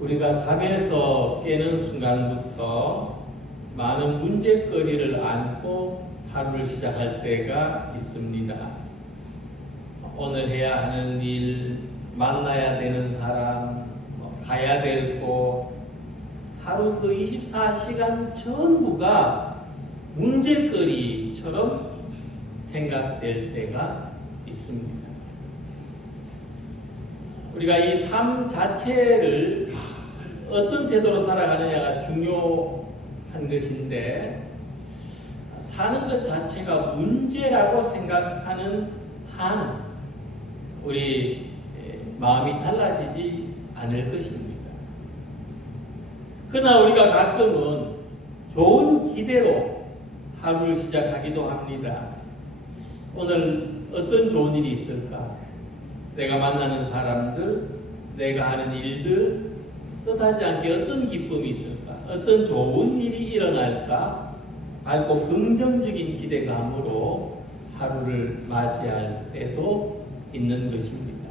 우리가 잠에서 깨는 순간부터 많은 문제거리를 안고 하루를 시작할 때가 있습니다. 오늘 해야 하는 일, 만나야 되는 사람, 가야 될 곳, 하루 그 24시간 전부가 문제거리처럼 생각될 때가 있습니다. 우리가 이 삶 자체를 어떤 태도로 살아가느냐가 중요한 것인데, 사는 것 자체가 문제라고 생각하는 한 우리 마음이 달라지지 않을 것입니다. 그러나 우리가 가끔은 좋은 기대로 하루를 시작하기도 합니다. 오늘 어떤 좋은 일이 있을까? 내가 만나는 사람들, 내가 하는 일들, 뜻하지 않게 어떤 기쁨이 있을까? 어떤 좋은 일이 일어날까? 밝고 긍정적인 기대감으로 하루를 맞이할 때도 있는 것입니다.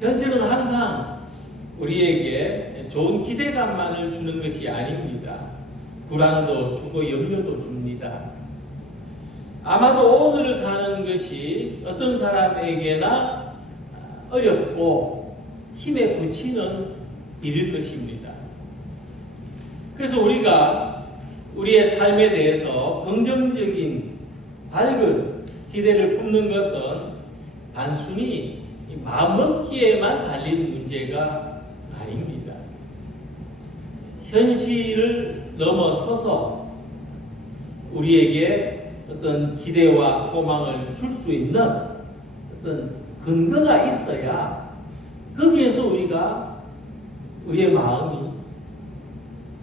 현실은 항상 우리에게 좋은 기대감만을 주는 것이 아닙니다. 불안도 주고 염려도 줍니다. 아마도 오늘을 사는 것이 어떤 사람에게나 어렵고 힘에 부치는 일일 것입니다. 그래서 우리가 우리의 삶에 대해서 긍정적인 밝은 기대를 품는 것은 단순히 마음먹기에만 달린 문제가 아닙니다. 현실을 넘어서서 우리에게 어떤 기대와 소망을 줄 수 있는 어떤 근거가 있어야 거기에서 우리의 마음이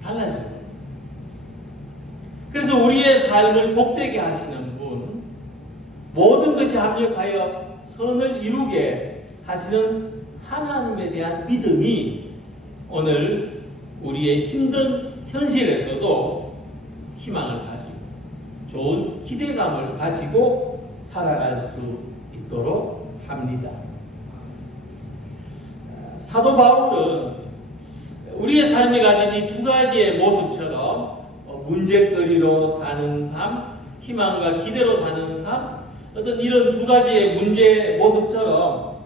달라집니다. 그래서 우리의 삶을 복되게 하시는 분, 모든 것이 합력하여 선을 이루게 하시는 하나님에 대한 믿음이 오늘 우리의 힘든 현실에서도 희망을 가지고 좋은 기대감을 가지고 살아갈 수 있도록 합니다. 사도 바울은 우리의 삶이 가진 이 두 가지의 모습처럼 문제거리로 사는 삶, 희망과 기대로 사는 삶, 어떤 이런 두 가지의 문제 모습처럼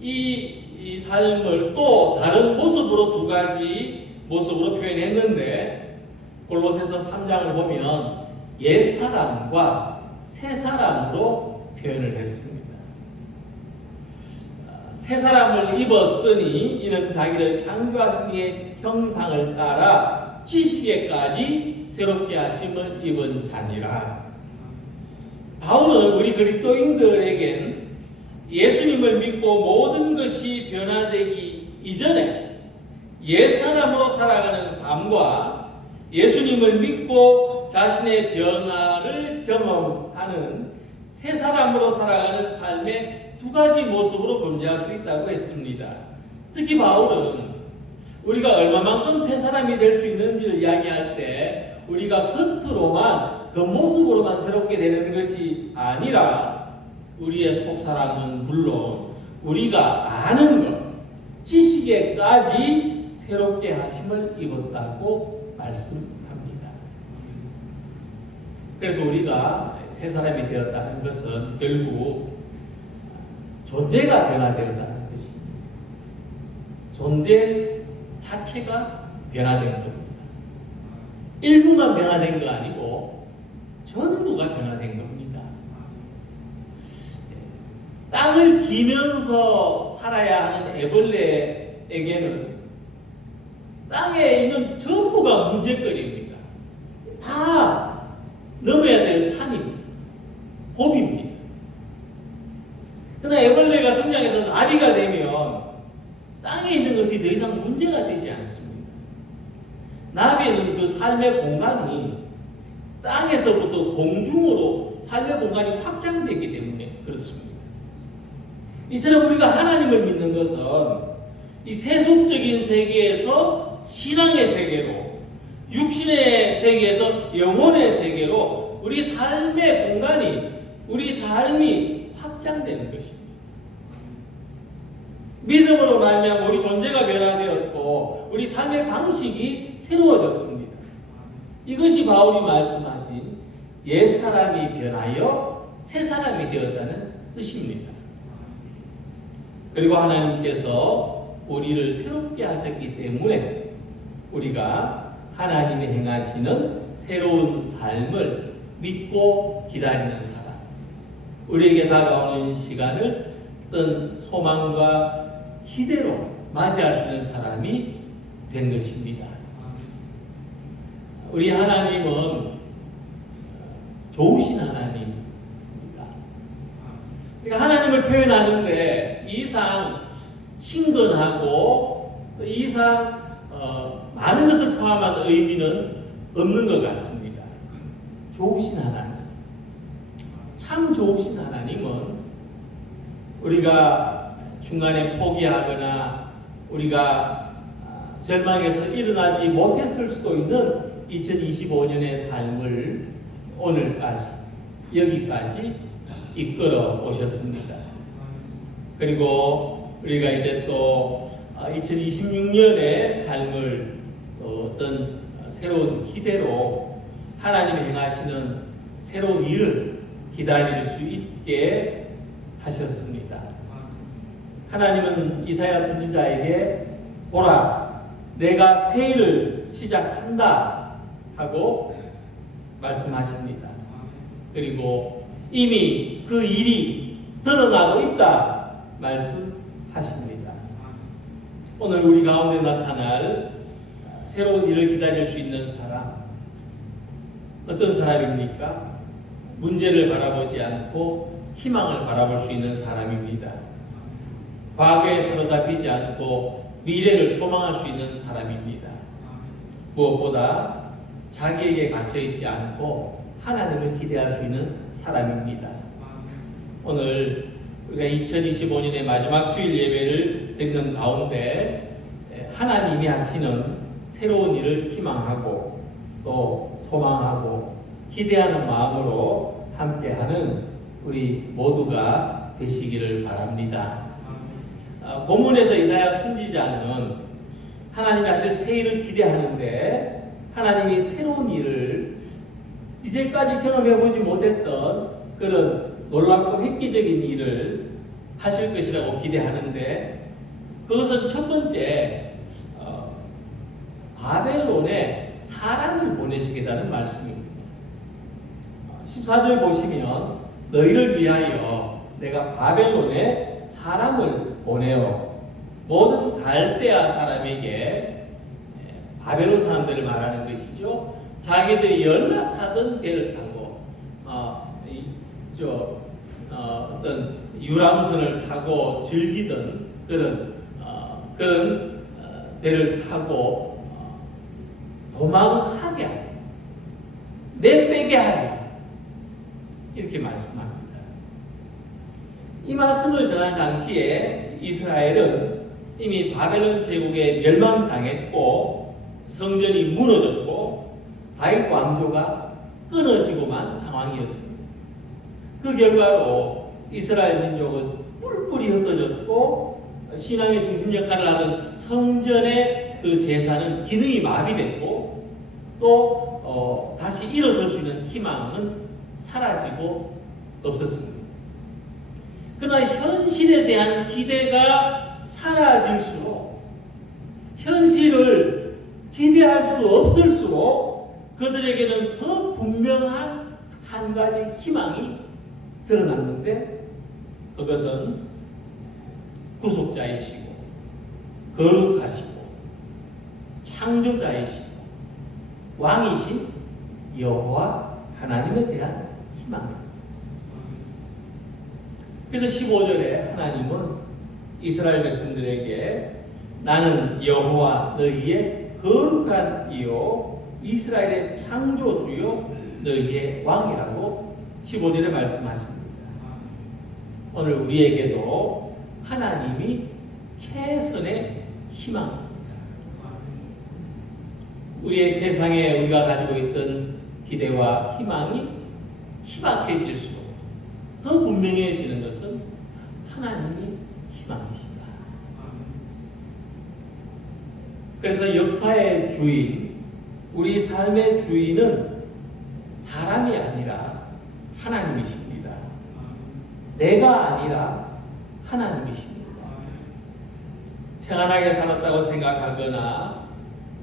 이 삶을 또 다른 모습으로 두 가지 모습으로 표현했는데, 골로새서 3장을 보면 옛사람과 새사람으로 표현을 했습니다. 새사람을 입었으니 이는 자기를 창조하신 이의 형상을 따라 지식에까지 새롭게 하심을 입은 자니라. 바울은 우리 그리스도인들에겐 예수님을 믿고 모든 것이 변화되기 이전에 옛사람으로 살아가는 삶과 예수님을 믿고 자신의 변화를 경험하는 새사람으로 살아가는 삶의 두 가지 모습으로 존재할 수 있다고 했습니다. 특히 바울은 우리가 얼마만큼 새사람이 될 수 있는지를 이야기할 때 우리가 겉으로만 겉모습으로만 새롭게 되는 것이 아니라 우리의 속사람은 물론 우리가 아는 것, 지식에까지 새롭게 하심을 입었다고 말씀합니다. 그래서 우리가 새 사람이 되었다는 것은 결국 존재가 변화되었다는 것입니다. 존재 자체가 변화된 겁니다. 일부만 변화된 거 아니고 전부가 변화된 겁니다. 땅을 기면서 살아야 하는 애벌레에게는 땅에 있는 전부가 문제거리입니다. 다 넘어야 될 산입니다. 고비입니다. 그러나 애벌레가 성장해서 나비가 되면 땅에 있는 것이 더 이상 문제가 되지 않습니다. 나비는 그 삶의 공간이 땅에서부터 공중으로 삶의 공간이 확장되기 때문에 그렇습니다. 이처럼 우리가 하나님을 믿는 것은 이 세속적인 세계에서 신앙의 세계로, 육신의 세계에서 영혼의 세계로 우리 삶의 공간이, 우리 삶이 확장되는 것입니다. 믿음으로 말미암아 우리 존재가 변화되었고 우리 삶의 방식이 새로워졌습니다. 이것이 바울이 말씀하신 옛사람이 변하여 새사람이 되었다는 뜻입니다. 그리고 하나님께서 우리를 새롭게 하셨기 때문에 우리가 하나님이 행하시는 새로운 삶을 믿고 기다리는 사람, 우리에게 다가오는 시간을 어떤 소망과 기대로 맞이할 수 있는 사람이 된 것입니다. 우리 하나님은 좋으신 하나님입니다. 그러니까 하나님을 표현하는데 이상 친근하고 이상 많은 것을 포함한 의미는 없는 것 같습니다. 좋으신 하나님, 참 좋으신 하나님은 우리가 중간에 포기하거나 우리가 절망에서 일어나지 못했을 수도 있는 2025년의 삶을 오늘까지 여기까지 이끌어 오셨습니다. 그리고 우리가 이제 또 2026년의 삶을 또 어떤 새로운 기대로 하나님이 행하시는 새로운 일을 기다릴 수 있게 하셨습니다. 하나님은 이사야 선지자에게 보라, 내가 새 일을 시작한다 하고 말씀하십니다. 그리고 이미 그 일이 드러나고 있다 말씀하십니다. 오늘 우리 가운데 나타날 새로운 일을 기다릴 수 있는 사람, 어떤 사람입니까? 문제를 바라보지 않고 희망을 바라볼 수 있는 사람입니다. 과거에 사로잡히지 않고 미래를 소망할 수 있는 사람입니다. 무엇보다 자기에게 갇혀있지 않고 하나님을 기대할 수 있는 사람입니다. 오늘 우리가 2025년의 마지막 주일 예배를 드리는 가운데 하나님이 하시는 새로운 일을 희망하고 또 소망하고 기대하는 마음으로 함께하는 우리 모두가 되시기를 바랍니다. 본문에서 이사야 선지자는 하나님이 하실 새 일을 기대하는데 하나님이 새로운 일을 이제까지 경험해보지 못했던 그런 놀랍고 획기적인 일을 하실 것이라고 기대하는데 그것은 첫 번째 바벨론에 사람을 보내시겠다는 말씀입니다. 14절 보시면 너희를 위하여 내가 바벨론에 사람을 보내어 모든 갈대아 사람에게 바벨론 사람들을 말하는 것이죠. 자기들이 연락하던 배를 타고 어떤 유람선을 타고 즐기던 그런 배를 타고 도망하게 하고 내빼게 하게 이렇게 말씀합니다. 이 말씀을 전할 당시에 이스라엘은 이미 바벨론 제국에 멸망당했고 성전이 무너졌고 다윗 왕조가 끊어지고만 상황이었습니다. 그 결과로 이스라엘 민족은 뿔뿔이 흩어졌고 신앙의 중심 역할을 하던 성전의 그 제사는 기능이 마비됐고 또 다시 일어설 수 있는 희망은 사라지고 없었습니다. 그러나 현실에 대한 기대가 사라질수록 현실을 기대할 수 없을수록 그들에게는 더 분명한 한 가지 희망이 드러났는데 그것은 구속자이시고 거룩하시고 창조자이시고 왕이신 여호와 하나님에 대한 희망입니다. 그래서 15절에 하나님은 이스라엘 백성들에게 나는 여호와 너희의 거룩한 이요 이스라엘의 창조주요 너희의 왕이라고 15절에 말씀하십니다. 오늘 우리에게도 하나님이 최선의 희망입니다. 우리의 세상에 우리가 가지고 있던 기대와 희망이 희박해질수록 더 분명해지는 것은 하나님이 희망이시다. 그래서 역사의 주인, 우리 삶의 주인은 사람이 아니라 하나님이십니다. 내가 아니라 하나님이십니다. 평안하게 살았다고 생각하거나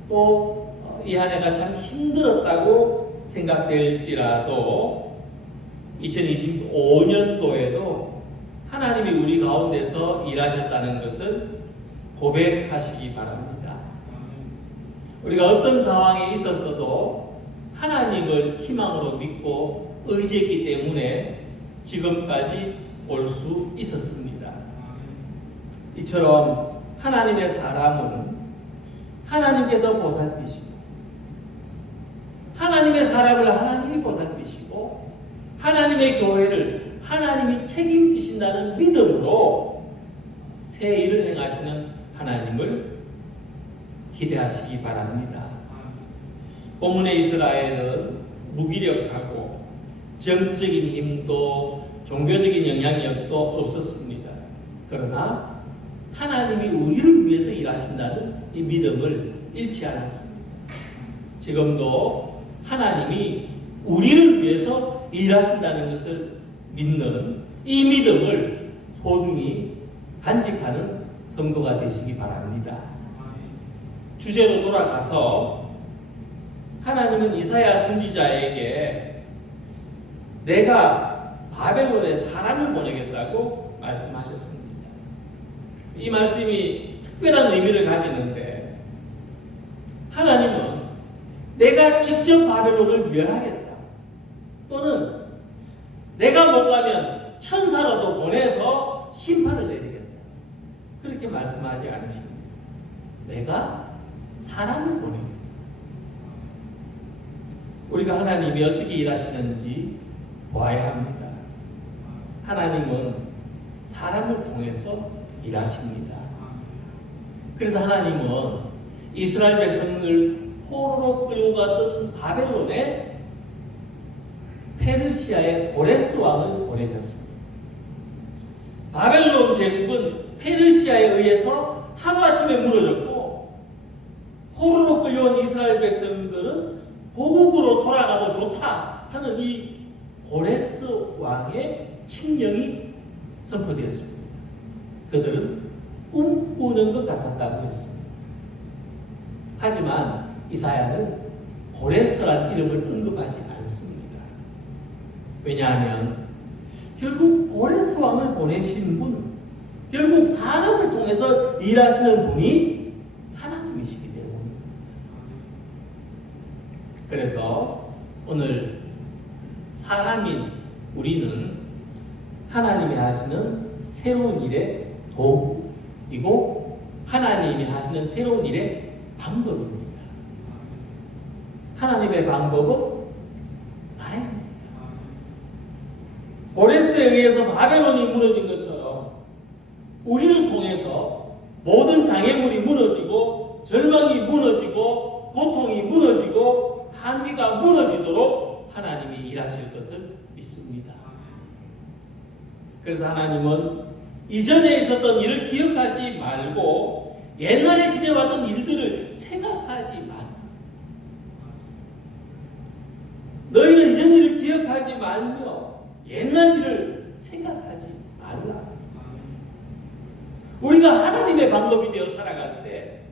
또 이 한 해가 참 힘들었다고 생각될지라도 2025년도에도 하나님이 우리 가운데서 일하셨다는 것을 고백하시기 바랍니다. 우리가 어떤 상황에 있었어도 하나님을 희망으로 믿고 의지했기 때문에 지금까지 올 수 있었습니다. 이처럼 하나님의 사람은 하나님께서 보살피시고 하나님의 사람을 하나님이 보살피시고 하나님의 교회를 하나님이 책임지신다는 믿음으로 새 일을 행하시는 하나님을 기대하시기 바랍니다. 본문의 이스라엘은 무기력하고 정치적인 힘도 종교적인 영향력도 없었습니다. 그러나 하나님이 우리를 위해서 일하신다는 이 믿음을 잃지 않았습니다. 지금도 하나님이 우리를 위해서 일하신다는 것을 믿는 이 믿음을 소중히 간직하는 성도가 되시기 바랍니다. 주제로 돌아가서 하나님은 이사야 선지자에게 내가 바벨론에 사람을 보내겠다고 말씀하셨습니다. 이 말씀이 특별한 의미를 가지는데 하나님은 내가 직접 바벨론을 멸하겠다 또는 내가 못 가면 천사라도 보내서 심판을 내리겠다 그렇게 말씀하지 않으십니다. 내가 사람을 보내겠다. 우리가 하나님이 어떻게 일하시는지 보아야 합니다. 하나님은 사람을 통해서 일하십니다. 그래서 하나님은 이스라엘 백성을 포로로 끌고 갔던 바벨론에 페르시아의 고레스 왕을 보내셨습니다. 바벨론 제국은 페르시아에 의해서 하루아침에 무너졌고 포로로 끌려온 이스라엘 백성들은 고국으로 돌아가도 좋다 하는 이 고레스 왕의 칙령이 선포되었습니다. 그들은 꿈꾸는 것 같았다고 했습니다. 하지만 이사야는 고레스라는 이름을 언급하지 않습니다. 왜냐하면 결국 고레스 왕을 보내신 분, 결국 사람을 통해서 일하시는 분이 하나님이시기 때문입니다. 그래서 오늘 사람인 우리는 하나님이 하시는 새로운 일의 도구이고 하나님이 하시는 새로운 일의 방법입니다. 하나님의 방법은 다입니다. 고레스에 의해서 바벨론이 무너진 것처럼 우리를 통해서 모든 장애물이 무너지고 절망이 무너지고 고통이 무너지고 한계가 무너지도록 하나님이 일하실 것을 믿습니다. 그래서 하나님은 이전에 있었던 일을 기억하지 말고 옛날에 지내왔던 일들을 생각하지 말고 너희는 이전 일을 기억하지 말며 옛날 일을 생각하지 말라. 우리가 하나님의 방법이 되어 살아가는데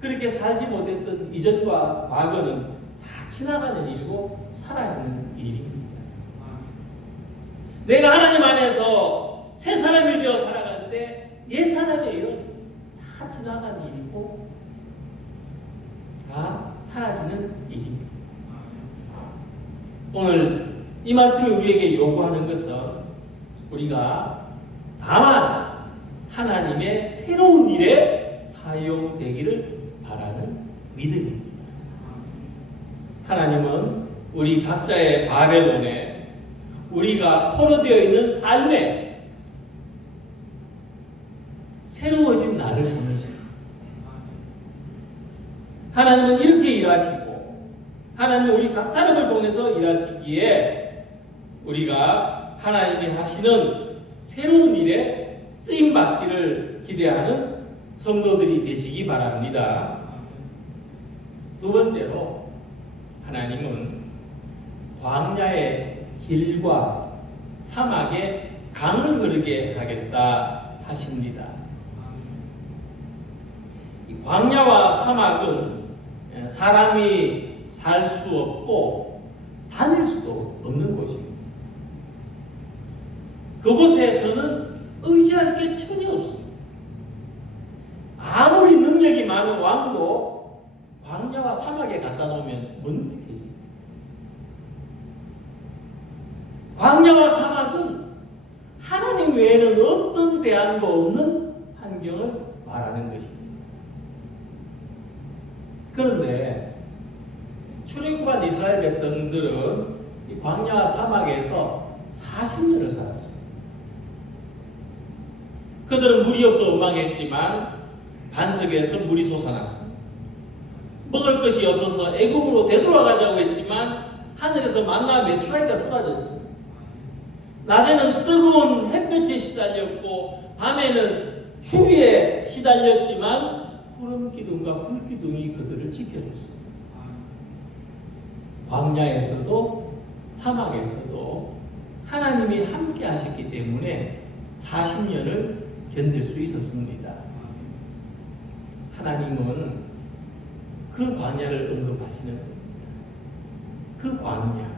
그렇게 살지 못했던 이전과 과거는 다 지나가는 일이고 사라지는 일입니다. 내가 하나님 안에서 새 사람이 되어 살아가는데 옛 사람의 일은 다 지나간 일이고 다 사라지는 일입니다. 오늘 이 말씀이 우리에게 요구하는 것은 우리가 다만 하나님의 새로운 일에 사용되기를 바라는 믿음입니다. 하나님은 우리 각자의 바벨론에 우리가 포로되어 있는 삶에 새로워진 나를 보내십니다. 하나님은 이렇게 일하시고 하나님은 우리 각 사람을 통해서 일하시기에 우리가 하나님이 하시는 새로운 일에 쓰임받기를 기대하는 성도들이 되시기 바랍니다. 두 번째로 하나님은 광야의 길과 사막에 강을 흐르게 하겠다 하십니다. 이 광야와 사막은 사람이 살 수 없고 다닐 수도 없는 곳입니다. 그곳에서는 의지할 게 전혀 없습니다. 아무리 능력이 많은 왕도 광야와 사막에 갖다 놓으면 못 느껴집니다. 광야와 사막은 하나님 외에는 어떤 대안도 없는 환경을 말하는 것입니다. 그런데 출애굽한 이스라엘 백성들은 이 광야와 사막에서 40년을 살았습니다. 그들은 물이 없어 원망했지만 반석에서 물이 솟아났습니다. 먹을 것이 없어서 애굽으로 되돌아가자고 했지만 하늘에서 만나 메추라기가 쏟아졌습니다. 낮에는 뜨거운 햇볕에 시달렸고 밤에는 추위에 시달렸지만 구름 기둥과 불 기둥이 그들을 지켜줬습니다. 광야에서도 사막에서도 하나님이 함께 하셨기 때문에 40년을 견딜 수 있었습니다. 하나님은 그 광야를 언급하시는 겁니다. 그 광야.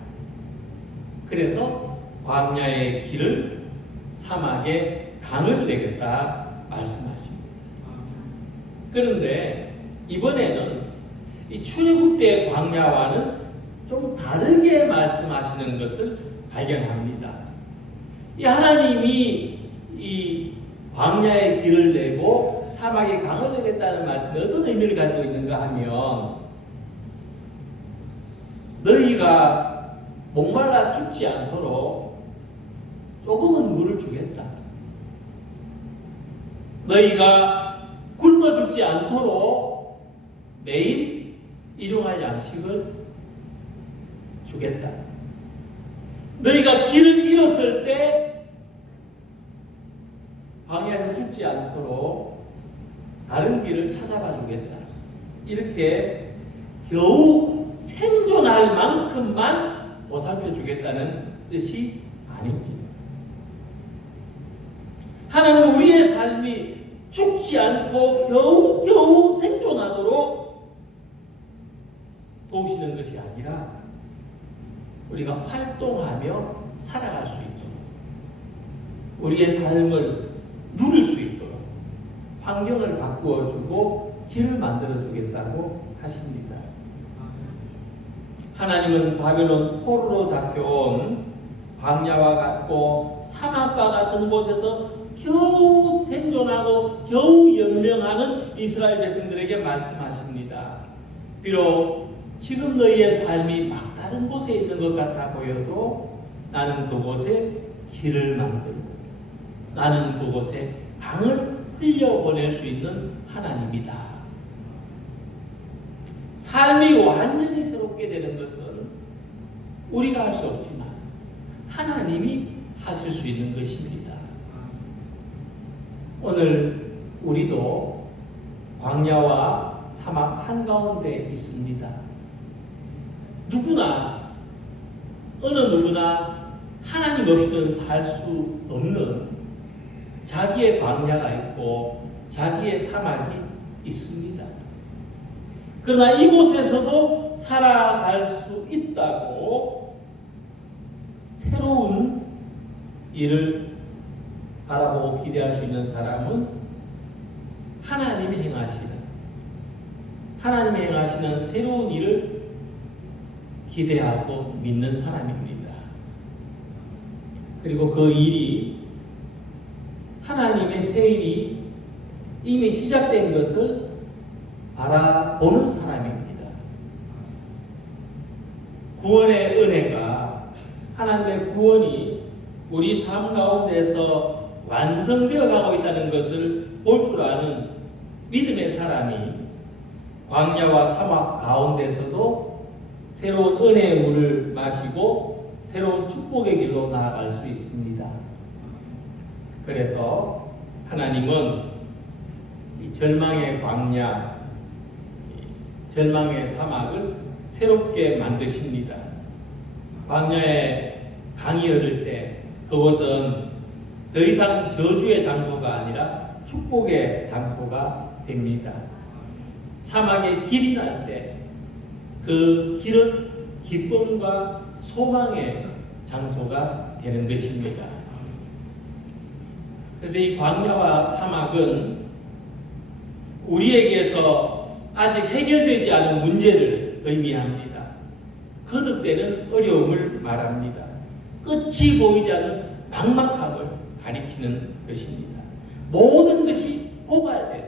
그래서 광야의 길을 사막에 강을 내겠다 말씀하십니다. 그런데 이번에는 이 출애굽 때 광야와는 좀 다르게 말씀하시는 것을 발견합니다. 이 하나님이 이 광야의 길을 내고 사막에 강을 내겠다는 말씀이 어떤 의미를 가지고 있는가 하면 너희가 목말라 죽지 않도록 조금은 물을 주겠다. 너희가 굶어 죽지 않도록 매일 일용할 양식을 주겠다. 너희가 길을 잃었을 때 광야에서 죽지 않도록 다른 길을 찾아가 주겠다. 이렇게 겨우 생존할 만큼만 보살펴 주겠다는 뜻이 아닙니다. 하나님은 우리의 삶이 죽지 않고 겨우겨우 생존하도록 도우시는 것이 아니라 우리가 활동하며 살아갈 수 있도록 우리의 삶을 누릴 수 있도록 환경을 바꾸어주고 길을 만들어주겠다고 하십니다. 하나님은 바벨론 포로로 잡혀온 광야와 같고 사막과 같은 곳에서 겨우 생존하고 겨우 연명하는 이스라엘 백성들에게 말씀하십니다. 비록 지금 너희의 삶이 막다른 곳에 있는 것 같아 보여도 나는 그곳에 길을 만들고 나는 그곳에 강을 흘려보낼 수 있는 하나님이다. 삶이 완전히 새롭게 되는 것은 우리가 할 수 없지만 하나님이 하실 수 있는 것입니다. 오늘 우리도 광야와 사막 한가운데 있습니다. 누구나 어느 누구나 하나님 없이는 살 수 없는 자기의 광야가 있고 자기의 사막이 있습니다. 그러나 이곳에서도 살아갈 수 있다고 새로운 일을 바라보고 기대할 수 있는 사람은 하나님이 행하시는 새로운 일을 기대하고 믿는 사람입니다. 그리고 그 일이 하나님의 새 일이 이미 시작된 것을 바라보는 사람입니다. 구원의 은혜가 하나님의 구원이 우리 삶 가운데서 완성되어 가고 있다는 것을 볼 줄 아는 믿음의 사람이 광야와 사막 가운데서도 새로운 은혜의 물을 마시고 새로운 축복의 길로 나아갈 수 있습니다. 그래서 하나님은 이 절망의 광야, 절망의 사막을 새롭게 만드십니다. 광야에 강이 흐를 때 그곳은 더 이상 저주의 장소가 아니라 축복의 장소가 됩니다. 사막에 길이 날 때 그 길은 기쁨과 소망의 장소가 되는 것입니다. 그래서 이 광야와 사막은 우리에게서 아직 해결되지 않은 문제를 의미합니다. 거듭되는 어려움을 말합니다. 끝이 보이지 않는 막막함을 가리키는 것입니다. 모든 것이 고갈된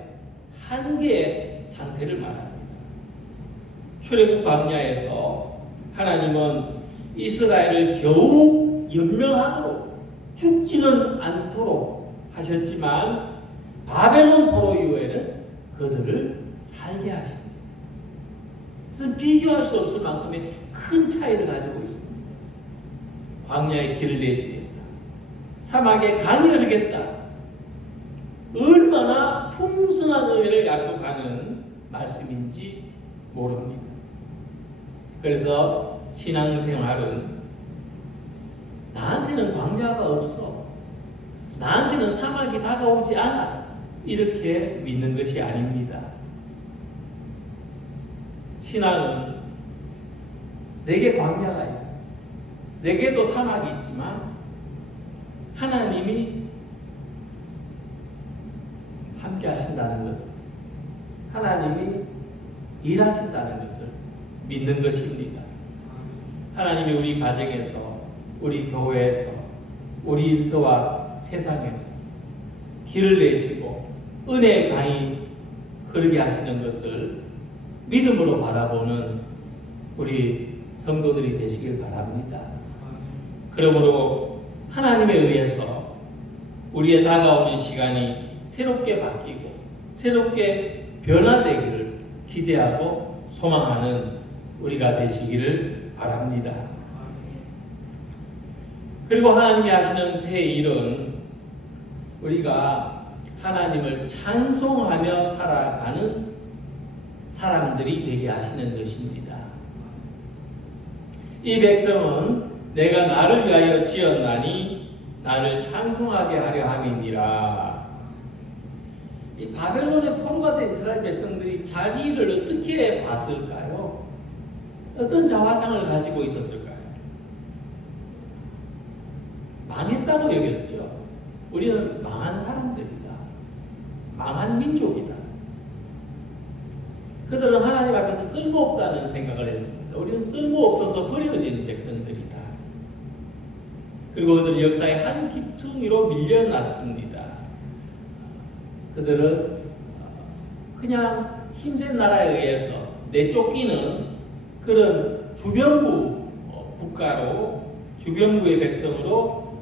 한계의 상태를 말합니다. 출애굽 광야에서 하나님은 이스라엘을 겨우 연명하도록 죽지는 않도록 하셨지만 바벨론 포로 이후에는 그들을 살게 하십니다. 그것은 비교할 수 없을 만큼의 큰 차이를 가지고 있습니다. 광야에 길을 내시겠다. 사막에 강이 흐르겠다. 얼마나 풍성한 은혜를 약속하는 말씀인지 모릅니다. 그래서 신앙생활은 나한테는 광야가 없어, 나한테는 사막이 다가오지 않아, 이렇게 믿는 것이 아닙니다. 신앙은 내게 광야가 있고 내게도 사막이 있지만 하나님이 함께 하신다는 것을, 하나님이 일하신다는 것을 믿는 것입니다. 하나님이 우리 가정에서, 우리 교회에서, 우리 일터와 세상에서 길을 내시고 은혜의 강이 흐르게 하시는 것을 믿음으로 바라보는 우리 성도들이 되시길 바랍니다. 그러므로 하나님에 의해서 우리의 다가오는 시간이 새롭게 바뀌고 새롭게 변화되기를 기대하고 소망하는 우리가 되시기를 바랍니다. 그리고 하나님이 하시는 새 일은 우리가 하나님을 찬송하며 살아가는 사람들이 되게 하시는 것입니다. 이 백성은 내가 나를 위하여 지었나니 나를 찬송하게 하려 함이니라. 이 바벨론의 포로가 된 이스라엘 백성들이 자기를 어떻게 봤을까요? 어떤 자화상을 가지고 있었을까요? 망했다고 여겼죠. 우리는 망한 사람들이다. 망한 민족이다. 그들은 하나님 앞에서 쓸모없다는 생각을 했습니다. 우리는 쓸모없어서 버려진 백성들이다. 그리고 그들은 역사의 한 기퉁이로 밀려났습니다. 그들은 그냥 힘센 나라에 의해서 내쫓기는 그런 주변부 국가로, 주변부의 백성으로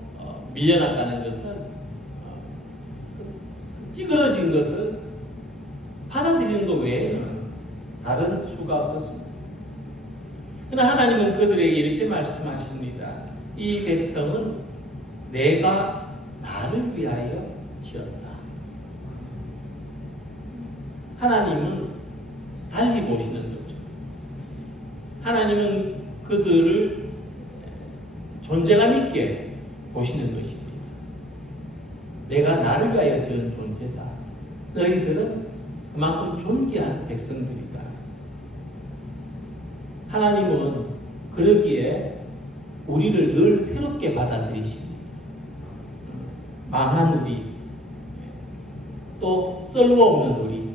밀려났다는 것은, 찌그러진 것을 받아들이는 것 외에는 다른 수가 없었습니다. 그러나 하나님은 그들에게 이렇게 말씀하십니다. 이 백성은 내가 나를 위하여 지었다. 하나님은 달리 보시는 거죠. 하나님은 그들을 존재감 있게 보시는 것입니다. 내가 나를 위하여 지은 존재다. 너희들은 그만큼 존귀한 백성들이다. 하나님은 그러기에 우리를 늘 새롭게 받아들이십니다. 망한 우리, 또 쓸모없는 우리,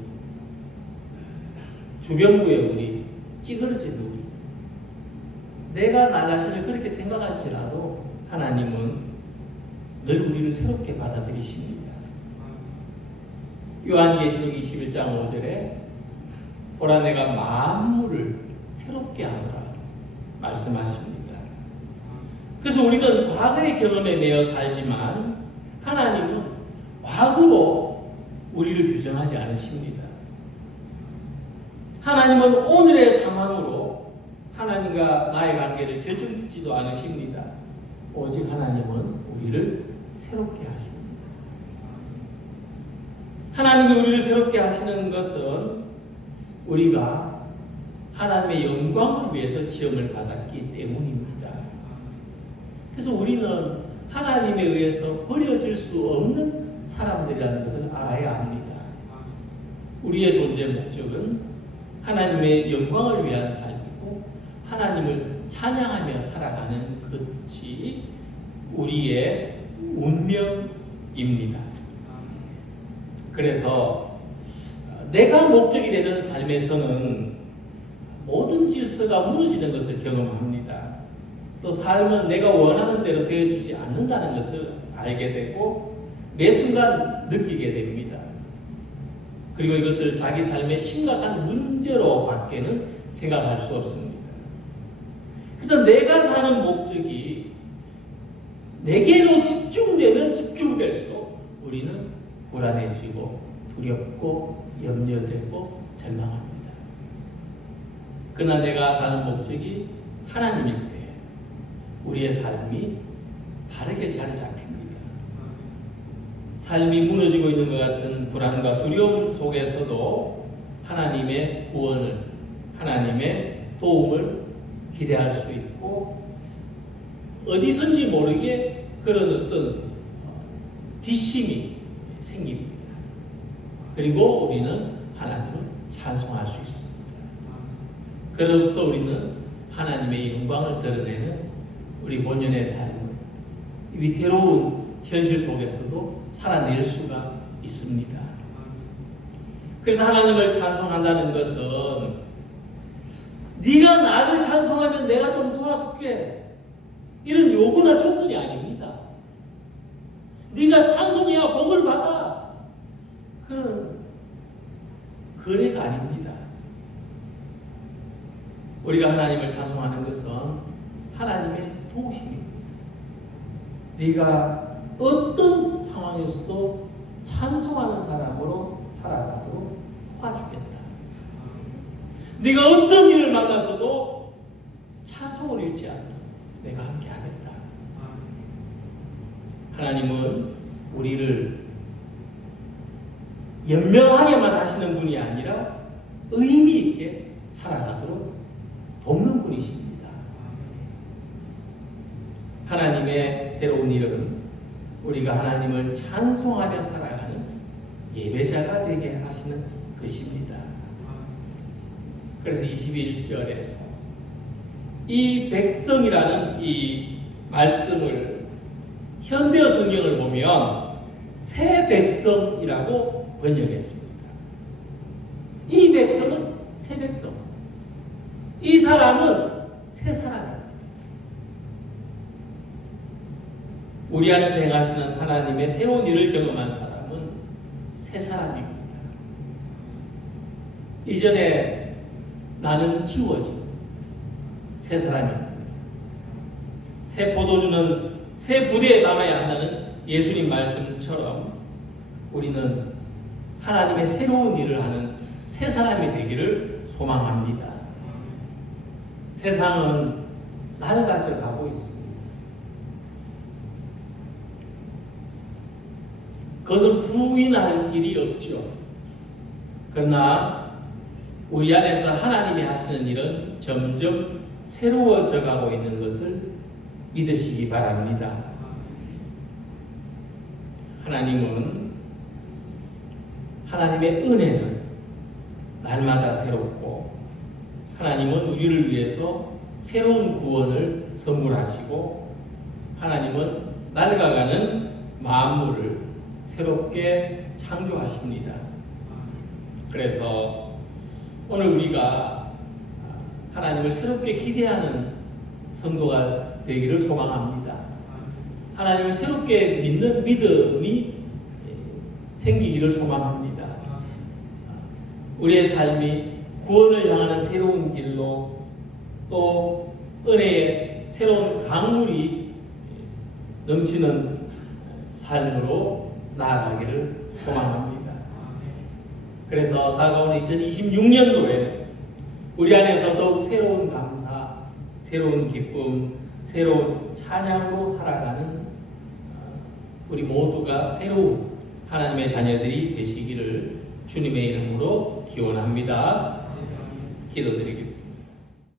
주변부의 우리, 찌그러진 우리, 내가 나 자신을 그렇게 생각할지라도 하나님은 늘 우리를 새롭게 받아들이십니다. 요한계시록 21장 5절에 보라 내가 만물을 새롭게 하노라 말씀하십니다. 그래서 우리는 과거의 경험에 매여 살지만 하나님은 과거로 우리를 규정하지 않으십니다. 하나님은 오늘의 상황으로 하나님과 나의 관계를 결정짓지도 않으십니다. 오직 하나님은 우리를 새롭게 하십니다. 하나님이 우리를 새롭게 하시는 것은 우리가 하나님의 영광을 위해서 시험을 받았기 때문입니다. 그래서 우리는 하나님에 의해서 버려질 수 없는 사람들이라는 것을 알아야 합니다. 우리의 존재 목적은 하나님의 영광을 위한 삶이고 하나님을 찬양하며 살아가는 것이 우리의 운명입니다. 그래서 내가 목적이 되는 삶에서는 모든 질서가 무너지는 것을 경험합니다. 또 삶은 내가 원하는 대로 되어주지 않는다는 것을 알게 되고 매 순간 느끼게 됩니다. 그리고 이것을 자기 삶의 심각한 문제로 밖에는 생각할 수 없습니다. 그래서 내가 사는 목적이 내게로 집중되면 집중될수록 우리는 불안해지고 두렵고 염려되고 절망합니다. 그러나 내가 사는 목적이 하나님일 때 우리의 삶이 바르게 자리 잡힙니다. 삶이 무너지고 있는 것 같은 불안과 두려움 속에서도 하나님의 구원을, 하나님의 도움을 기대할 수 있고 어디선지 모르게 그런 어떤 뒷심이 생깁니다. 그리고 우리는 하나님을 찬송할 수 있습니다. 그래서 우리는 하나님의 영광을 드러내는 우리 본연의 삶을 위태로운 현실 속에서도 살아낼 수가 있습니다. 그래서 하나님을 찬송한다는 것은 네가 나를 찬송하면 내가 좀 도와줄게 이런 요구나 조건이 아닙니다. 네가 찬송해야 복을 받아 그런 거래가 아닙니다. 우리가 하나님을 찬송하는 것은 하나님의 도우심입니다. 네가 어떤 상황에서도 찬송하는 사람으로 살아가도록 도와주겠다. 네가 어떤 일을 만나서도 찬송을 잃지 않도록 내가 함께 하겠다. 하나님은 우리를 연명하게만 하시는 분이 아니라 의미 있게 살아가도록 돕는 분이십니다. 하나님의 새로운 이름은 우리가 하나님을 찬송하며 살아가는 예배자가 되게 하시는 것입니다. 그래서 21절에서 이 백성이라는 이 말씀을 현대어 성경을 보면 새 백성이라고 번역했습니다. 이 백성은 새 백성. 이 사람은 새 사람입니다. 우리 안에서 행하시는 하나님의 새로운 일을 경험한 사람은 새 사람입니다. 이전에 나는 지워진 새 사람입니다. 새 포도주는 새 부대에 담아야 한다는 예수님 말씀처럼 우리는 하나님의 새로운 일을 하는 새 사람이 되기를 소망합니다. 세상은 낡아져 가고 있습니다. 그것을 부인할 길이 없죠. 그러나 우리 안에서 하나님이 하시는 일은 점점 새로워져 가고 있는 것을 믿으시기 바랍니다. 하나님의 은혜는 날마다 새롭고 하나님은 우리를 위해서 새로운 구원을 선물하시고 하나님은 낡아가는 만물을 새롭게 창조하십니다. 그래서 오늘 우리가 하나님을 새롭게 기대하는 성도가 되기를 소망합니다. 하나님을 새롭게 믿는 믿음이 생기기를 소망합니다. 우리의 삶이 구원을 향하는 새로운 길로 또 은혜의 새로운 강물이 넘치는 삶으로 나아가기를 소망합니다. 그래서 다가오는 2026년도에 우리 안에서 더욱 새로운 감사, 새로운 기쁨, 새로운 찬양으로 살아가는 우리 모두가 새로운 하나님의 자녀들이 되시기를 주님의 이름으로 기원합니다. 기도드리겠습니다.